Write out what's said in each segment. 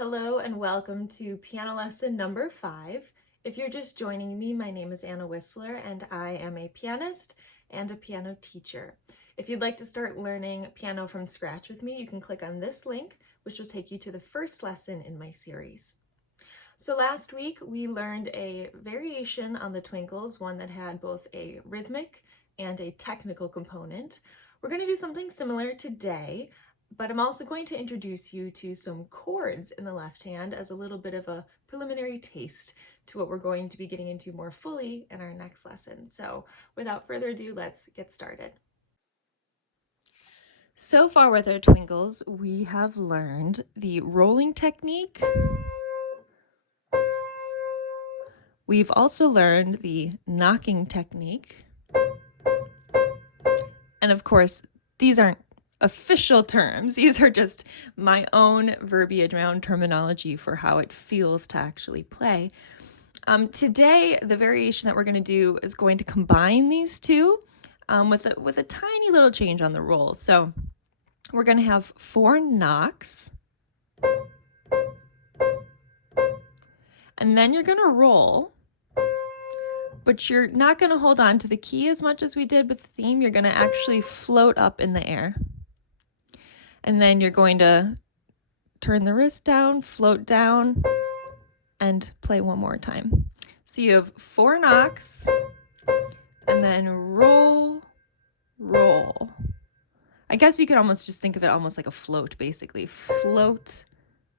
Hello and welcome to piano lesson number 5. If you're just joining me, my name is Anna Whistler and I am a pianist and a piano teacher. If you'd like to start learning piano from scratch with me, you can click on this link, which will take you to the first lesson in my series. So last week we learned a variation on the Twinkles, one that had both a rhythmic and a technical component. We're going to do something similar today, but I'm also going to introduce you to some chords in the left hand as a little bit of a preliminary taste to what we're going to be getting into more fully in our next lesson. So without further ado, let's get started. So far with our Twinkles, we have learned the rolling technique. We've also learned the knocking technique. And of course, these aren't official terms. These are just my own verbiage, my own terminology for how it feels to actually play. Today, the variation that we're going to do is going to combine these two with a tiny little change on the roll. So we're going to have 4 knocks, and then you're going to roll, but you're not going to hold on to the key as much as we did with the theme. You're going to actually float up in the air. And then you're going to turn the wrist down, float down, and play one more time. So you have 4 knocks, and then roll, roll. I guess you could almost just think of it almost like a float, basically. Float,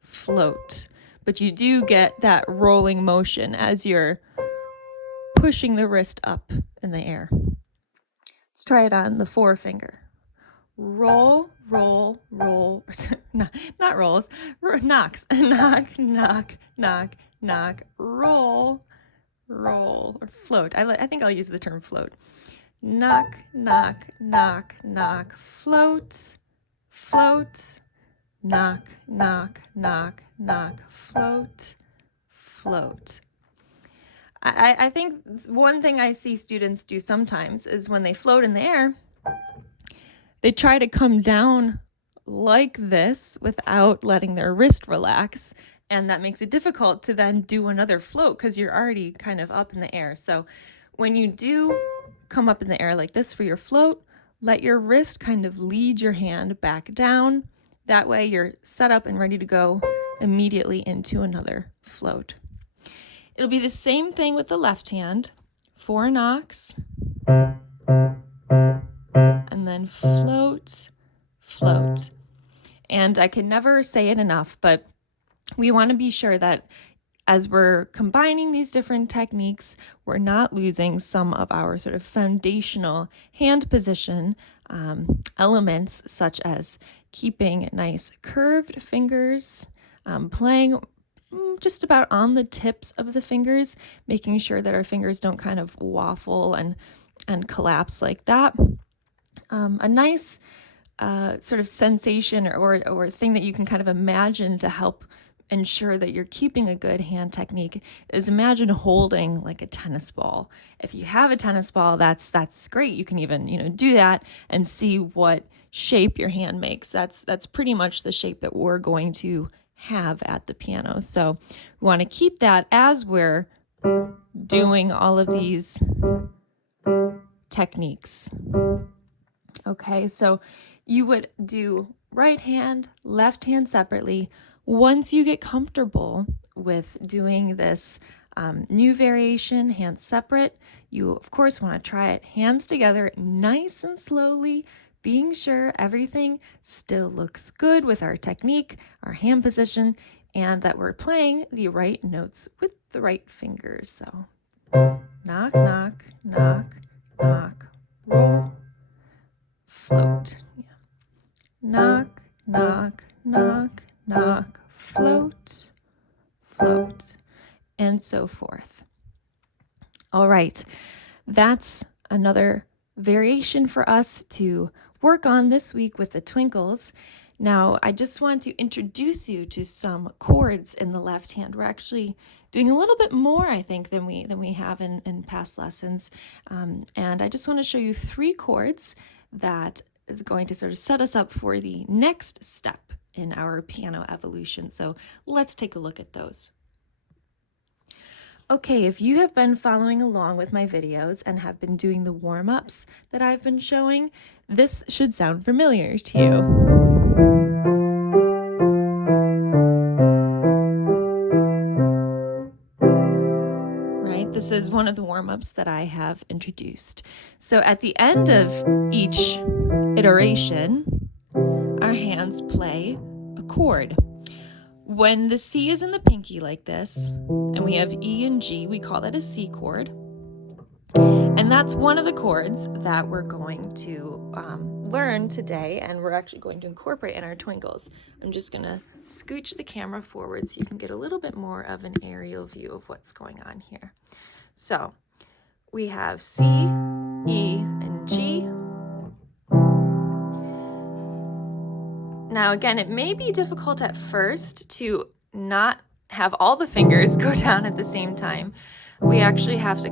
float. But you do get that rolling motion as you're pushing the wrist up in the air. Let's try it on the forefinger. Roll, roll, roll, not rolls, knocks, knock, knock, knock, knock, roll, roll, or float. I think I'll use the term float. Knock, knock, knock, knock, float, float, knock, knock, knock, knock, float, float. I think one thing I see students do sometimes is when they float in the air, they try to come down like this without letting their wrist relax, and that makes it difficult to then do another float because you're already kind of up in the air. So when you do come up in the air like this for your float, let your wrist kind of lead your hand back down. That way you're set up and ready to go immediately into another float. It'll be the same thing with the left hand. 4 knocks, and then float, float. And I can never say it enough, but we want to be sure that as we're combining these different techniques, we're not losing some of our sort of foundational hand position elements, such as keeping nice curved fingers, playing just about on the tips of the fingers, making sure that our fingers don't kind of waffle and collapse like that. A nice sort of sensation or thing that you can kind of imagine to help ensure that you're keeping a good hand technique is imagine holding like a tennis ball. If you have a tennis ball, that's great. You can even, do that and see what shape your hand makes. That's pretty much the shape that we're going to have at the piano. So we want to keep that as we're doing all of these techniques. Okay, so you would do right hand, left hand separately. Once you get comfortable with doing this new variation, hands separate, you of course want to try it hands together nice and slowly, being sure everything still looks good with our technique, our hand position, and that we're playing the right notes with the right fingers. So knock, knock, knock, knock, roll, float. Yeah. Knock, knock, knock, knock, float, float, and so forth. All right, that's another variation for us to work on this week with the Twinkles. Now, I just want to introduce you to some chords in the left hand. We're actually doing a little bit more, I think, than we have in past lessons. And I just want to show you 3 chords that is going to sort of set us up for the next step in our piano evolution. So let's take a look at those. Okay, if you have been following along with my videos and have been doing the warm-ups that I've been showing, this should sound familiar to you. Right, this is one of the warm-ups that I have introduced. So at the end of each iteration, our hands play a chord. When the C is in the pinky like this, and we have E and G, we call that a C chord. And that's one of the chords that we're going to learn today, and we're actually going to incorporate in our twinkles. I'm just going to scooch the camera forward so you can get a little bit more of an aerial view of what's going on here. So we have C, E, and G. Now again, it may be difficult at first to not have all the fingers go down at the same time. We actually have to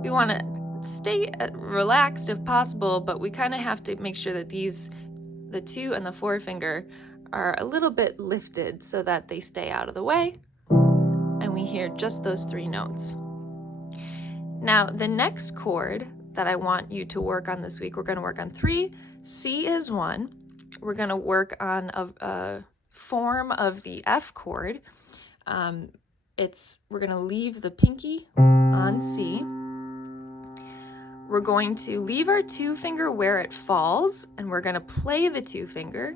we want to stay relaxed if possible, but we kind of have to make sure that the 2 and the 4 finger are a little bit lifted so that they stay out of the way, and we hear just those 3 notes. Now, the next chord that I want you to work on this week, we're going to work on 3. C is 1. We're going to work on a form of the F chord. We're going to leave the pinky on C. We're going to leave our 2 finger where it falls, and we're going to play the 2 finger.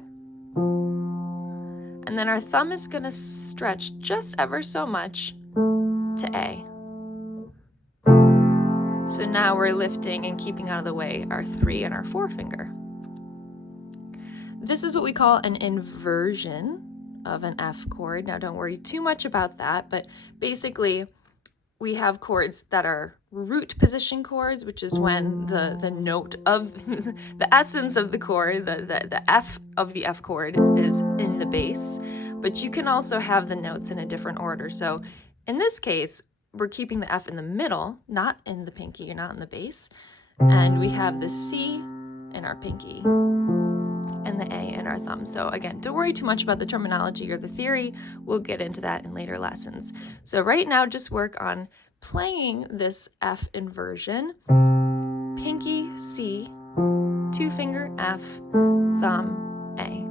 And then our thumb is going to stretch just ever so much to A. So now we're lifting and keeping out of the way our 3 and our 4 finger. This is what we call an inversion of an F chord. Now don't worry too much about that, but basically we have chords that are root position chords, which is when the note of the essence of the chord, the F of the F chord is in the bass, but you can also have the notes in a different order. So in this case, we're keeping the F in the middle, not in the pinky or not in the bass, and we have the C in our pinky and the A in our thumb. So again, don't worry too much about the terminology or the theory. We'll get into that in later lessons. So right now, just work on playing this F inversion. Pinky, C, 2 finger, F, thumb, A.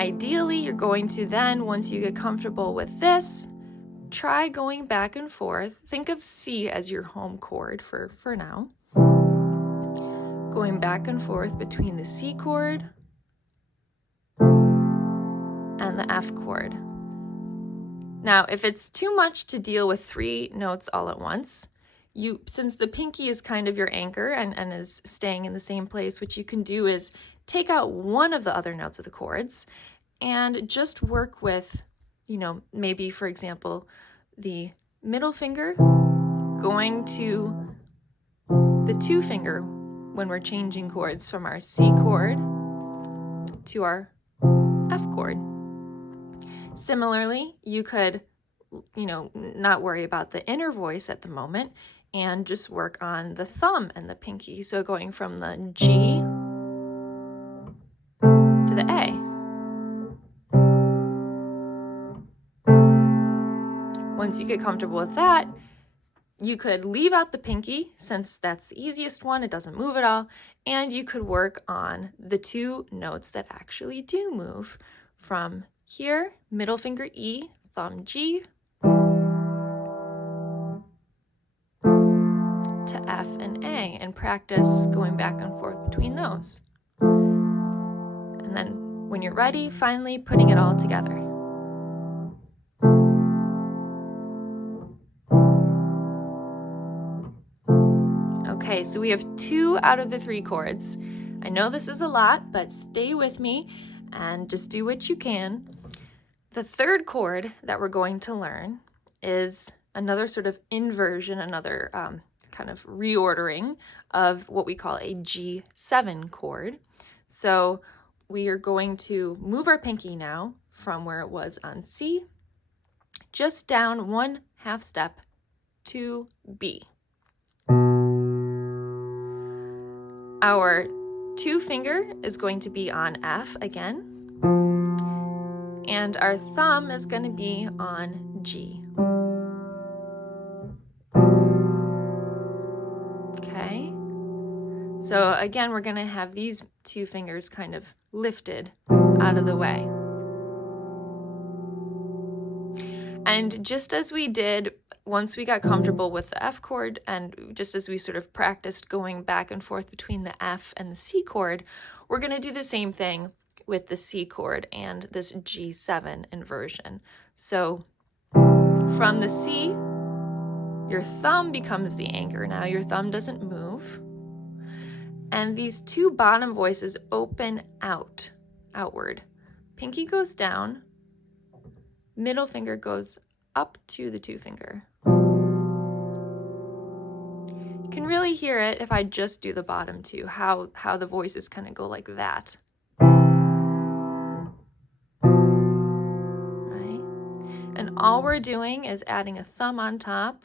Ideally, you're going to then, once you get comfortable with this, try going back and forth. Think of C as your home chord for now. Going back and forth between the C chord and the F chord. Now, if it's too much to deal with 3 notes all at once, since the pinky is kind of your anchor and is staying in the same place, what you can do is take out one of the other notes of the chords and just work with, maybe, for example, the middle finger going to the 2 finger when we're changing chords from our C chord to our F chord. Similarly, you could, not worry about the inner voice at the moment and just work on the thumb and the pinky. So going from the G to the A. Once you get comfortable with that, you could leave out the pinky, since that's the easiest one, it doesn't move at all, and you could work on the 2 notes that actually do move from here, middle finger E, thumb G, to F and A, and practice going back and forth between those. And then when you're ready, finally putting it all together. Okay, so we have 2 out of the 3 chords. I know this is a lot, but stay with me and just do what you can. The 3rd chord that we're going to learn is another sort of inversion, another kind of reordering of what we call a G7 chord. So we are going to move our pinky now from where it was on C, just down 1/2 step to B. Our 2 finger is going to be on F again, and our thumb is going to be on G. Okay, so again, we're going to have these 2 fingers kind of lifted out of the way. And just as we did once we got comfortable with the F chord, and just as we sort of practiced going back and forth between the F and the C chord, we're going to do the same thing with the C chord and this G7 inversion. So from the C, your thumb becomes the anchor. Now your thumb doesn't move. And these 2 bottom voices open outward. Pinky goes down, middle finger goes up to the 2 finger. You can really hear it if I just do the bottom 2, how the voices kind of go like that. Right? And all we're doing is adding a thumb on top.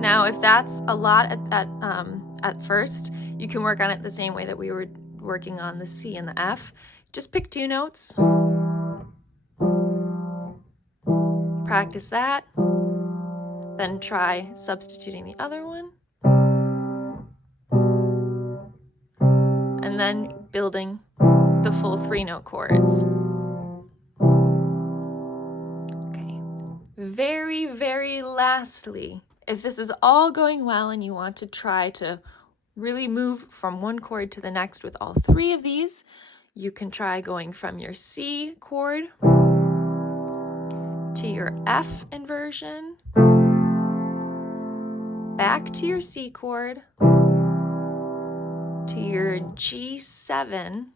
Now, if that's a lot at first, you can work on it the same way that we were working on the C and the F. Just pick 2 notes. Practice that. Then try substituting the other one. And then building the full 3-note chords. Okay. Very, very lastly, if this is all going well and you want to try to really move from one chord to the next with all 3 of these, you can try going from your C chord to your F inversion, back to your C chord, to your G7,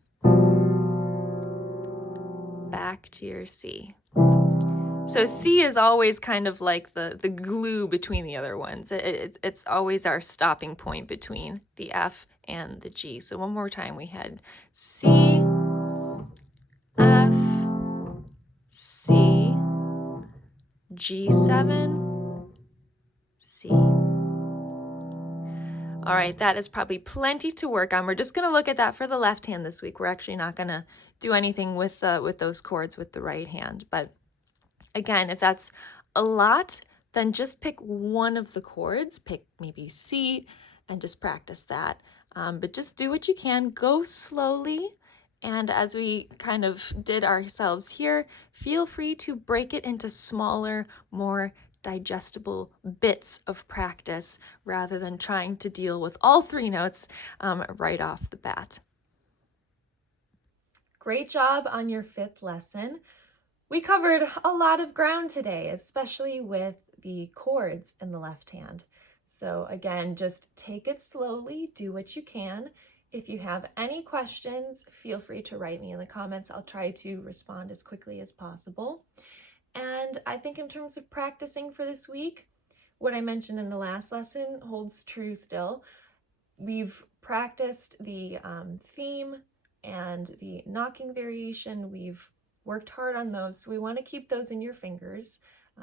back to your C. So C is always kind of like the glue between the other ones. It's always our stopping point between the F and the G. So one more time, we had C, F, C, G7, C. All right, that is probably plenty to work on. We're just going to look at that for the left hand this week. We're actually not going to do anything with those chords with the right hand. But again, if that's a lot, then just pick one of the chords, pick maybe C, and just practice that. But just do what you can, go slowly. And as we kind of did ourselves here, feel free to break it into smaller, more digestible bits of practice rather than trying to deal with all 3 notes right off the bat. Great job on your 5th lesson. We covered a lot of ground today, especially with the chords in the left hand. So again, just take it slowly, do what you can. If you have any questions, feel free to write me in the comments. I'll try to respond as quickly as possible. And I think in terms of practicing for this week, what I mentioned in the last lesson holds true still. We've practiced the theme and the knocking variation. We've worked hard on those, so we want to keep those in your fingers,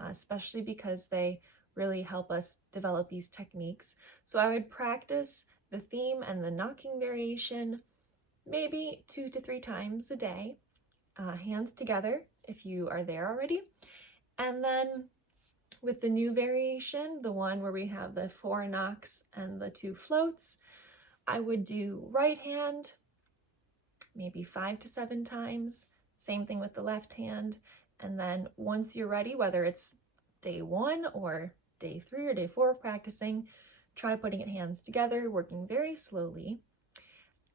especially because they really help us develop these techniques. So I would practice the theme and the knocking variation maybe 2 to 3 times a day, hands together if you are there already. And then with the new variation, the one where we have the 4 knocks and the 2 floats, I would do right hand maybe 5 to 7 times. Same thing with the left hand. And then once you're ready, whether it's day 1 or day 3 or day 4 of practicing, try putting it hands together, working very slowly.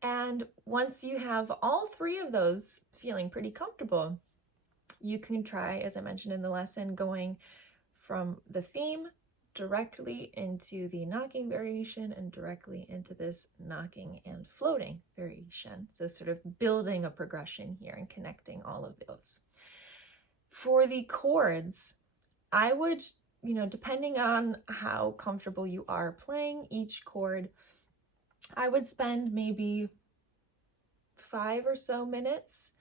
And once you have all 3 of those feeling pretty comfortable, you can try, as I mentioned in the lesson, going from the theme directly into the knocking variation and directly into this knocking and floating variation. So sort of building a progression here and connecting all of those. For the chords, I would, depending on how comfortable you are playing each chord, I would spend maybe 5 or so minutes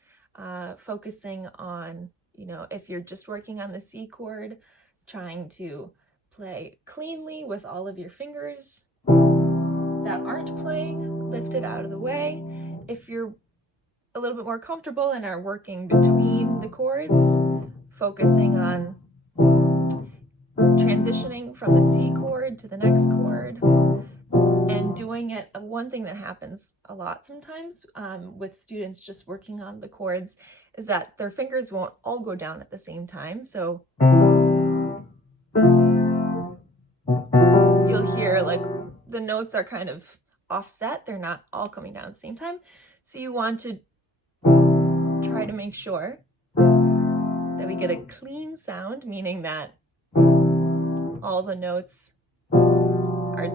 focusing on, if you're just working on the C chord, trying to play cleanly with all of your fingers that aren't playing lifted out of the way. If you're a little bit more comfortable and are working between the chords, focusing on transitioning from the C chord to the next chord, and doing it. One thing that happens a lot sometimes with students just working on the chords is that their fingers won't all go down at the same time. So you'll hear like the notes are kind of offset. They're not all coming down at the same time. So you want to try to make sure that we get a clean sound, meaning that all the notes are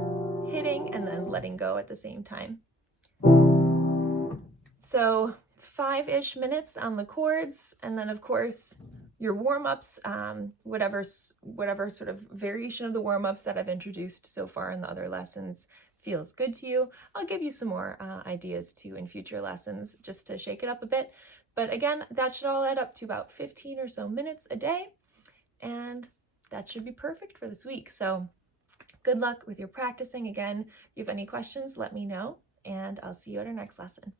hitting and then letting go at the same time. So 5-ish minutes on the chords, and then of course your warm-ups, whatever sort of variation of the warm-ups that I've introduced so far in the other lessons feels good to you. I'll give you some more ideas too in future lessons just to shake it up a bit. But again, that should all add up to about 15 or so minutes a day, and that should be perfect for this week. So good luck with your practicing. Again, if you have any questions, let me know, and I'll see you at our next lesson.